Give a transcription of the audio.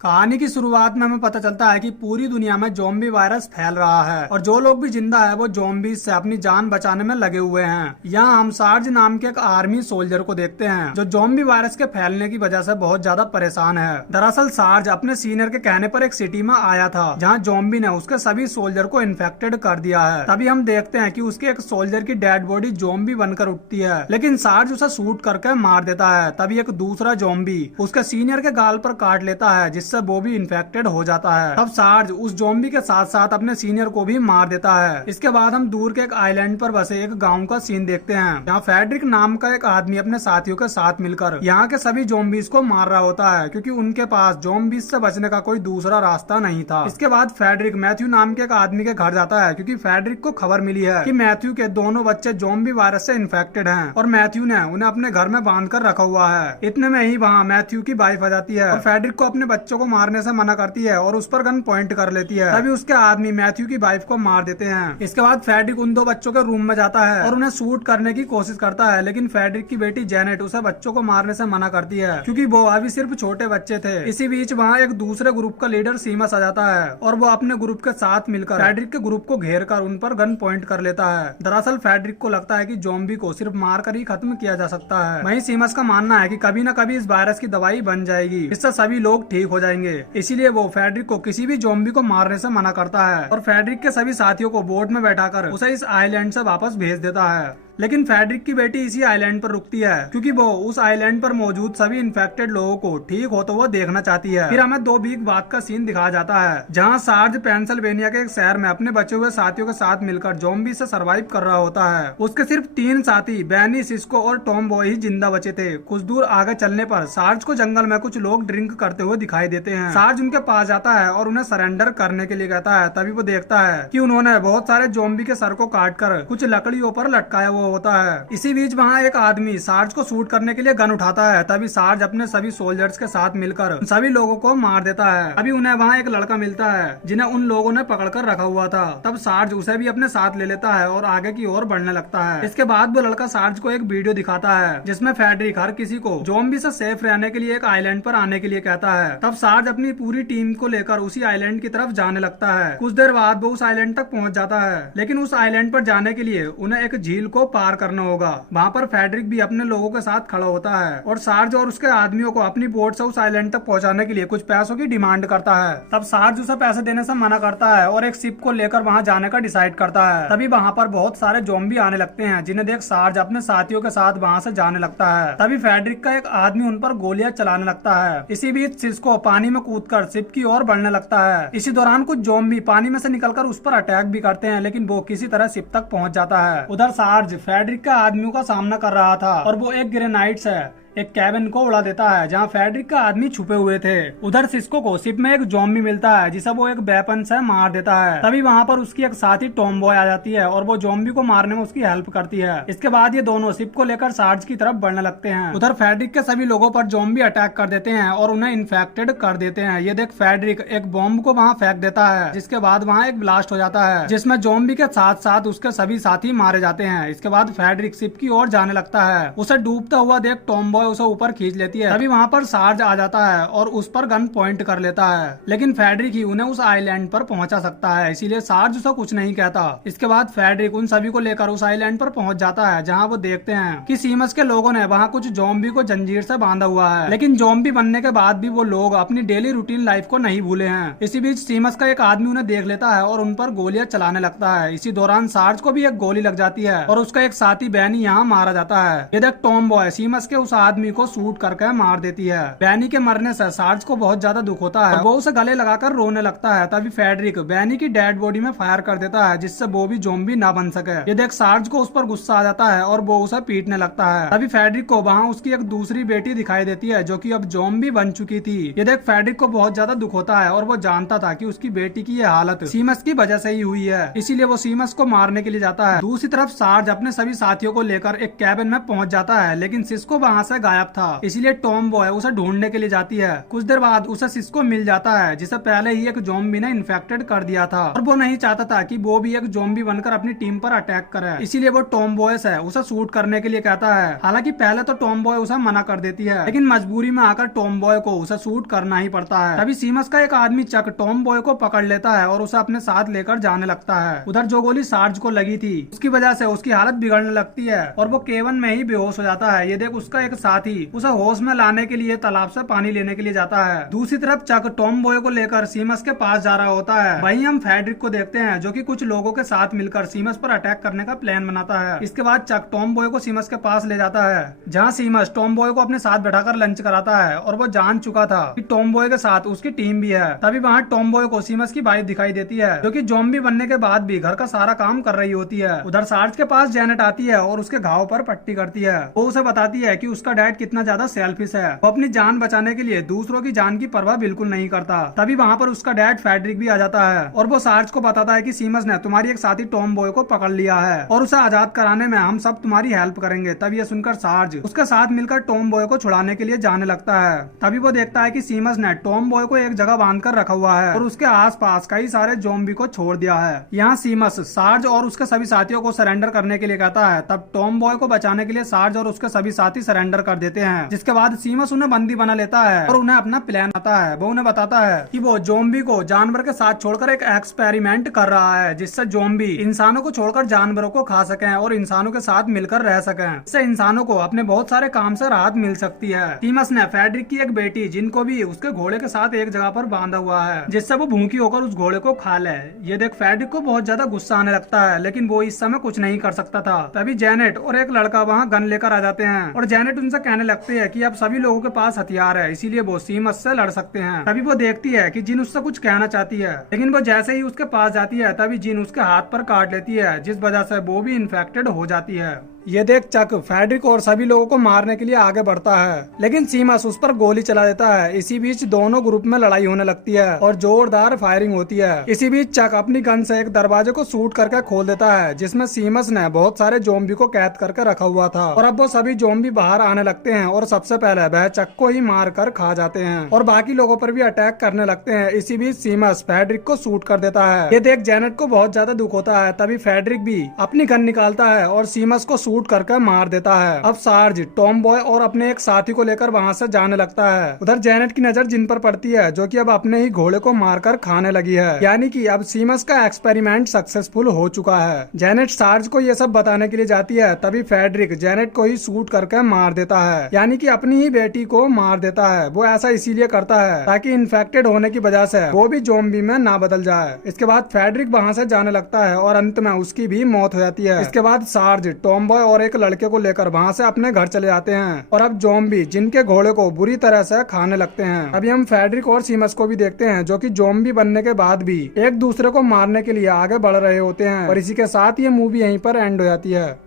कहानी की शुरुआत में हमें पता चलता है कि पूरी दुनिया में ज़ॉम्बी वायरस फैल रहा है और जो लोग भी जिंदा है वो ज़ॉम्बी से अपनी जान बचाने में लगे हुए हैं। यहाँ हम सार्ज नाम के एक आर्मी सोल्जर को देखते हैं जो ज़ॉम्बी वायरस के फैलने की वजह से बहुत ज्यादा परेशान है। दरअसल सार्ज अपने सीनियर के कहने पर एक सिटी में आया था जहाँ ज़ॉम्बी ने उसके सभी सोल्जर को इन्फेक्टेड कर दिया है। तभी हम देखते हैं कि उसके एक सोल्जर की डेड बॉडी ज़ॉम्बी बनकर उठती है, लेकिन सार्ज उसे शूट करके मार देता है। तभी एक दूसरा ज़ॉम्बी उसके सीनियर के गाल पर काट लेता है जिससे वो भी इन्फेक्टेड हो जाता है। तब सार्ज उस ज़ॉम्बी के साथ साथ अपने सीनियर को भी मार देता है। इसके बाद हम दूर के एक आइलैंड पर बसे एक गांव का सीन देखते हैं जहाँ फेडरिक नाम का एक आदमी अपने साथियों के साथ मिलकर यहाँ के सभी ज़ॉम्बीज को मार रहा होता है क्योंकि उनके पास ज़ॉम्बीज से बचने का कोई दूसरा रास्ता नहीं था। इसके बाद फेडरिक मैथ्यू नाम के एक आदमी के घर जाता है क्योंकि फेडरिक को खबर मिली है कि मैथ्यू के दोनों बच्चे ज़ॉम्बी वायरस से इन्फेक्टेड हैं और मैथ्यू ने उन्हें अपने घर में बांध कर रखा हुआ है। इतने में ही वहाँ मैथ्यू की वाइफ आ जाती है और फेडरिक को अपने बच्चों को मारने से मना करती है और उस पर गन पॉइंट कर लेती है। तभी उसके आदमी मैथ्यू की वाइफ को मार देते हैं। इसके बाद फेडरिक उन दो बच्चों के रूम में जाता है और उन्हें शूट करने की कोशिश करता है, लेकिन फेडरिक की बेटी जेनेट उसे बच्चों को मारने से मना करती है क्योंकि वो अभी सिर्फ छोटे बच्चे थे। इसी बीच वहाँ एक दूसरे ग्रुप का लीडर सीमस आ जाता है और वो अपने ग्रुप के साथ मिलकर फेडरिक के ग्रुप को घेर कर उन पर गन पॉइंट कर लेता है। दरअसल फेडरिक को लगता है कि ज़ॉम्बी को सिर्फ मार कर ही खत्म किया जा सकता है। वहीं सीमस का मानना है कि कभी न कभी इस वायरस की दवाई बन जाएगी, इससे सभी लोग ठीक हो जाएंगे। इसीलिए वो फेडरिक को किसी भी ज़ॉम्बी को मारने से मना करता है और फेडरिक के सभी साथियों को बोट में बैठाकर उसे इस आइलैंड से वापस भेज देता है। लेकिन फेडरिक की बेटी इसी आइलैंड पर रुकती है क्योंकि वो उस आइलैंड पर मौजूद सभी इन्फेक्टेड लोगों को ठीक होते हुए देखना चाहती है। फिर हमें 2 वीक बाद का सीन दिखाया जाता है जहां सार्ज पेंसिल्वेनिया के एक शहर में अपने बचे हुए साथियों के साथ मिलकर ज़ॉम्बी से सरवाइव कर रहा होता है। उसके सिर्फ 3 साथी बैनी, सिस्को और टॉम बॉय ही जिंदा बचे थे। कुछ दूर आगे चलने पर सार्ज को जंगल में कुछ लोग ड्रिंक करते हुए दिखाई देते हैं। सार्ज उनके पास जाता है और उन्हें सरेंडर करने के लिए कहता है। तभी वो देखता है कि उन्होंने बहुत सारे ज़ॉम्बी के सर को काट कर कुछ लकड़ियों पर लटकाया हुआ होता है। इसी बीच वहाँ एक आदमी सार्ज को शूट करने के लिए गन उठाता है। तभी सार्ज अपने सभी सोल्जर्स के साथ मिलकर सभी लोगों को मार देता है। अभी उन्हें वहाँ एक लड़का मिलता है जिन्हें उन लोगों ने पकड़कर रखा हुआ था। तब सार्ज उसे भी अपने साथ ले लेता है और आगे की ओर बढ़ने लगता है। इसके बाद वो लड़का सार्ज को एक वीडियो दिखाता है जिसमें फेडरिक हर किसी को ज़ॉम्बी से सेफ रहने के लिए एक आइलैंड पर आने के लिए कहता है। तब सार्ज अपनी पूरी टीम को लेकर उसी आइलैंड की तरफ जाने लगता है। कुछ देर बाद वो उस आइलैंड तक पहुँच जाता है, लेकिन उस आइलैंड पर जाने के लिए उन्हें एक झील को पार करना होगा। वहाँ पर फेडरिक भी अपने लोगों के साथ खड़ा होता है और सार्ज और उसके आदमियों को अपनी बोट से उस आइलैंड तक पहुंचाने के लिए कुछ पैसों की डिमांड करता है। तब सार्ज उसे पैसे देने से मना करता है और एक शिप को लेकर वहां जाने का डिसाइड करता है। तभी वहां पर बहुत सारे ज़ॉम्बी आने लगते हैं जिन्हें देख सार्ज अपने साथियों के साथ वहां से जाने लगता है। तभी फेडरिक का एक आदमी उन पर गोलियां चलाने लगता है। इसी बीच सिस्को पानी में कूदकर शिप की ओर बढ़ने लगता है। इसी दौरान कुछ ज़ॉम्बी पानी में से निकलकर उस पर अटैक भी करते हैं, लेकिन वो किसी तरह शिप तक पहुंच जाता है। उधर सार्ज फेडरिक के आदमियों का सामना कर रहा था और वो एक ग्रेनाइड से एक कैबिन को उड़ा देता है जहां फेडरिक का आदमी छुपे हुए थे। उधर सिस्को को शिप में एक ज़ॉम्बी मिलता है जिसे वो एक वेपन से मार देता है। तभी वहां पर उसकी एक साथी टॉम बॉय आ जाती है और वो ज़ॉम्बी को मारने में उसकी हेल्प करती है। इसके बाद ये दोनों शिप को लेकर सार्ज की तरफ बढ़ने लगते हैं। उधर फेडरिक के सभी लोगों पर ज़ॉम्बी अटैक कर देते हैं और उन्हें इन्फेक्टेड कर देते हैं। ये देख फेडरिक एक बॉम्ब को वहाँ फेंक देता है जिसके बाद वहाँ एक ब्लास्ट हो जाता है जिसमें ज़ॉम्बी के साथ साथ उसके सभी साथी मारे जाते हैं। इसके बाद फेडरिक शिप की ओर जाने लगता है। उसे डूबता हुआ देख टॉम बॉय उसे ऊपर खींच लेती है। तभी वहाँ पर सार्ज आ जाता है और उस पर गन पॉइंट कर लेता है, लेकिन फेडरिक ही उन्हें उस आइलैंड पर पहुंचा सकता है, इसीलिए सार्ज उसे कुछ नहीं कहता। इसके बाद फेडरिक उन सभी को लेकर उस आइलैंड पर पहुंच जाता है जहां वो देखते हैं कि सीमस के लोगों ने वहां कुछ ज़ॉम्बी को जंजीर से बांधा हुआ है, लेकिन ज़ॉम्बी बनने के बाद भी वो लोग अपनी डेली रूटीन लाइफ को नहीं भूले हैं। इसी बीच सीमस का एक आदमी उन्हें देख लेता है और उन पर गोलियां चलाने लगता है। इसी दौरान सार्ज को भी एक गोली लग जाती है और उसका एक साथी बैनी यहाँ मारा जाता है। ये देख टॉम बॉय सीमस के उस आदमी को शूट करके मार देती है। बैनी के मरने से सार्ज को बहुत ज्यादा दुख होता है और वो उसे गले लगाकर रोने लगता है। तभी फेडरिक बैनी की डेड बॉडी में फायर कर देता है जिससे वो भी ज़ॉम्बी ना बन सके। ये देख सार्ज को उस पर गुस्सा आ जाता है और वो उसे पीटने लगता है। तभी फेडरिक को वहाँ उसकी एक दूसरी बेटी दिखाई देती है जो कि अब ज़ॉम्बी बन चुकी थी। ये देख फेडरिक को बहुत ज्यादा दुख होता है और वो जानता था कि उसकी बेटी की ये हालत सीमस की वजह से ही हुई है, इसीलिए वो सीमस को मारने के लिए जाता है। दूसरी तरफ सार्ज अपने सभी साथियों को लेकर एक कैबिन में पहुंच जाता है, लेकिन सिस्को वहाँ से गायब था, इसीलिए टॉम बॉय उसे ढूंढने के लिए जाती है। कुछ देर बाद उसे सिस्को मिल जाता है, जिसे पहले ही एक ज़ॉम्बी ने इन्फेक्टेड कर दिया था और वो नहीं चाहता था कि वो भी एक ज़ॉम्बी बनकर अपनी टीम पर अटैक करे, इसीलिए वो टॉम बॉय से उसे शूट करने के लिए कहता है। हालांकि पहले तो टॉम बॉय उसे मना कर देती है, लेकिन मजबूरी में आकर टॉम बॉय को उसे शूट करना ही पड़ता है। तभी सीमस का एक आदमी चक टॉम बॉय को पकड़ लेता है और उसे अपने साथ लेकर जाने लगता है। उधर जो गोली सार्ज को लगी थी उसकी वजह से उसकी हालत बिगड़ने लगती है और वो केवन में ही बेहोश हो जाता है। ये देख उसका एक साथी उसे होश में लाने के लिए तालाब से पानी लेने के लिए जाता है। दूसरी तरफ चक टॉम बॉय को लेकर सीमस के पास जा रहा होता है। वहीं हम फेडरिक को देखते हैं, जो कि कुछ लोगों के साथ मिलकर सीमस पर अटैक करने का प्लान बनाता है। इसके बाद चक टॉम बॉय को सीमस के पास ले जाता है, जहाँ सीमस टॉम बॉय को अपने साथ बैठाकर लंच कराता है और वो जान चुका था कि टॉम बॉय के साथ उसकी टीम भी है। तभी वहाँ टॉम बॉय को सीमस की वाइफ दिखाई देती है, जो कि ज़ॉम्बी बनने के बाद भी घर का सारा काम कर रही होती है। उधर सार्ज के पास जेनेट आती है और उसके घाव पर पट्टी करती है। वो उसे बताती है कि उसका डैड कितना ज्यादा सेल्फिश है, वो अपनी जान बचाने के लिए दूसरों की जान की परवाह बिल्कुल नहीं करता। तभी वहाँ पर उसका डैड फेडरिक भी आ जाता है और वो सार्ज को बताता है कि सीमस ने तुम्हारी एक साथी टॉम बॉय को पकड़ लिया है और उसे आजाद कराने में हम सब तुम्हारी हेल्प करेंगे। तभी ये सुनकर सार्ज उसके साथ मिलकर टॉम बॉय को छुड़ाने के लिए जाने लगता है। तभी वो देखता है कि सीमस ने टॉम बॉय को एक जगह बांध कर रखा हुआ है और उसके आसपास कई सारे ज़ॉम्बी को छोड़ दिया है। यहाँ सीमस सार्ज और उसके सभी साथियों को सरेंडर करने के लिए कहता है। तब टॉम बॉय को बचाने के लिए सार्ज और उसके सभी साथी सरेंडर कर देते हैं, जिसके बाद सीमस उन्हें बंदी बना लेता है और उन्हें अपना प्लान आता है। वो उन्हें बताता है कि वो ज़ॉम्बी को जानवर के साथ छोड़कर एक एक्सपेरिमेंट कर रहा है, जिससे ज़ॉम्बी इंसानों को छोड़कर जानवरों को खा सकें और इंसानों के साथ मिलकर रह सकें। इससे इंसानों को अपने बहुत सारे काम से राहत मिल सकती है। सीमस ने फेडरिक की एक बेटी जिनको भी उसके घोड़े के साथ एक जगह पर बांधा हुआ है, जिससे वो भूखी होकर उस घोड़े को खा ले। ये देख फेडरिक को बहुत ज्यादा गुस्सा आने लगता है, लेकिन वो इस समय कुछ नहीं कर सकता था। तभी जेनेट और एक लड़का वहाँ गन लेकर आ जाते हैं और जेनेट उनसे कहने लगती है कि अब सभी लोगों के पास हथियार है, इसीलिए वो सीमस से लड़ सकते हैं। तभी वो देखती है कि जिन उससे कुछ कहना चाहती है, लेकिन वो जैसे ही उसके पास जाती है तभी जिन उसके हाथ पर काट लेती है, जिस वजह से वो भी इन्फेक्टेड हो जाती है। ये देख चक फेडरिक और सभी लोगों को मारने के लिए आगे बढ़ता है, लेकिन सीमस उस पर गोली चला देता है। इसी बीच दोनों ग्रुप में लड़ाई होने लगती है और जोरदार फायरिंग होती है। इसी बीच चक अपनी गन से एक दरवाजे को शूट करके खोल देता है, जिसमें सीमस ने बहुत सारे ज़ॉम्बी को कैद करके रखा हुआ था और अब वो सभी ज़ॉम्बी बाहर आने लगते हैं और सबसे पहले वह चक को ही मार कर खा जाते हैं और बाकी लोगों पर भी अटैक करने लगते हैं। इसी बीच सीमस फेडरिक को शूट कर देता है। ये देख जेनेट को बहुत ज्यादा दुख होता है। तभी फेडरिक भी अपनी गन निकालता है और सीमस को शूट करके मार देता है। अब सार्ज टॉम बॉय और अपने एक साथी को लेकर वहाँ से जाने लगता है। उधर जेनेट की नजर जिन पर पड़ती है, जो कि अब अपने ही घोड़े को मारकर खाने लगी है, यानी कि अब सीमस का एक्सपेरिमेंट सक्सेसफुल हो चुका है। जेनेट सार्ज को ये सब बताने के लिए जाती है, तभी फेडरिक जेनेट को ही शूट करके मार देता है, यानी कि अपनी ही बेटी को मार देता है। वो ऐसा इसीलिए करता है ताकि इन्फेक्टेड होने की वजह से वो भी ज़ॉम्बी में ना बदल जाए। इसके बाद फेडरिक वहाँ से जाने लगता है और अंत में उसकी भी मौत हो जाती है। इसके बाद सार्ज टॉम बॉय और एक लड़के को लेकर वहाँ से अपने घर चले जाते हैं और अब ज़ॉम्बी जिनके घोड़े को बुरी तरह से खाने लगते हैं। अभी हम फेडरिक और सीमस को भी देखते हैं, जो कि ज़ॉम्बी बनने के बाद भी एक दूसरे को मारने के लिए आगे बढ़ रहे होते हैं और इसी के साथ ये मूवी यहीं पर एंड हो जाती है।